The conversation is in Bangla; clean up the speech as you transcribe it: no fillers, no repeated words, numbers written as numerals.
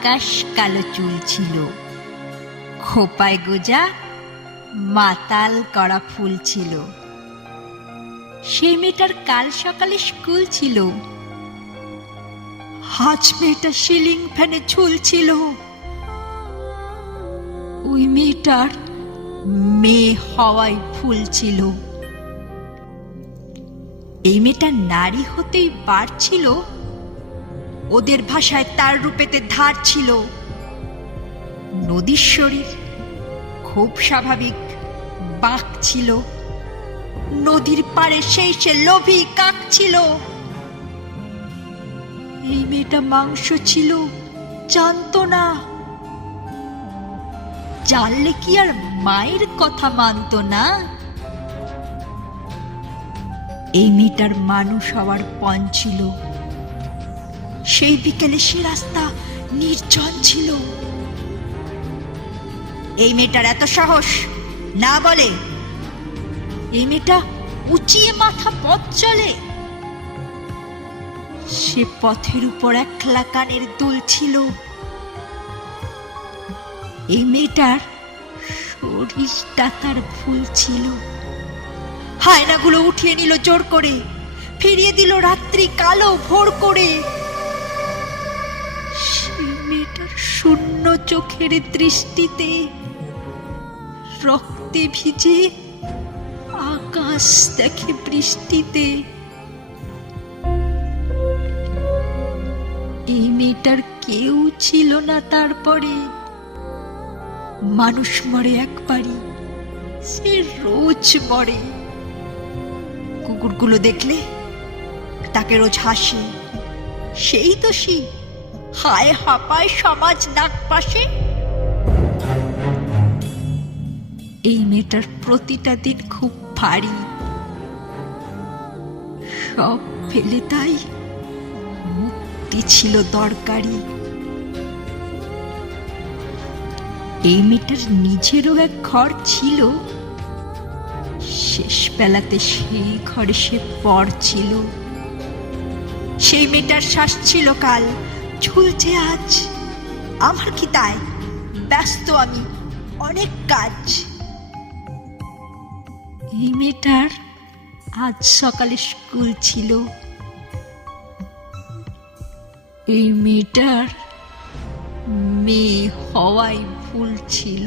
আকাশ কালো চুল ছিল, খোপায় গোজা মাতাল করা ফুল ছিল। সেই মেয়েটার কাল সকালে স্কুল ছিল, আজ মেয়েটা সিলিং ফ্যানে ঝুলছিল। ওই মেয়েটার মেয়ে হওয়ায় ভুল ছিল। এই মেয়েটা নারী হতেই পারছিল, ওদের ভাষায় তার রূপেতে ধার ছিল। নদীর শরীর খুব স্বাভাবিক, বাঁক ছিল। নদীর পাড়ে সেই সে লোভী কাক ছিল। এই মেয়েটা মাংস ছিল, জানতো না। জানলে কি আর মায়ের কথা মানতো না? এই মেয়েটার মানুষ হওয়ার পণ ছিল। সেই বিকেলে সে রাস্তা নির্জন ছিল। এই মেয়েটার এত সাহস না বলে, এই মেয়েটা উঁচিয়ে মাথা পথ চলে। সে পথের উপর একলা কানের দুল ছিল। এই মেয়েটার শরীরটা তার ভুল ছিল। হায়নাগুলো উঠিয়ে নিল জোর করে, ফিরিয়ে দিল রাত্রি কালো ভোর করে। সেই মেয়েটার শূন্য চোখের দৃষ্টিতে রক্তে ভিজে আকাশ দেখে বৃষ্টিতে। এই মেয়েটার কেউ ছিল না তারপরে। মানুষ মরে একবারই, সে রোজ মরে। কুকুরগুলো দেখলে তাকে রোজ হাসে, সেই দোষী, হায় হাঁপায় সমাজ নাক পাশে। এই মেয়েটার প্রতিটা দিন খুব ভারী, সব ফেলে তাই মুক্তি ছিল দরকারি। এই মেয়েটার নিজেরও এক ঘর ছিল, শেষ বেলাতে সেই ঘরে সে পর ছিল। সেই মেয়েটার শ্বাস ছিল কাল, ঝুলছে আজ। আমার কি তাই, ব্যস্ত আমি, অনেক কাজ। এই মেয়েটার আজ সকালে স্কুল ছিল। এই মেয়েটার মেয়ে হওয়াই ভুল ছিল।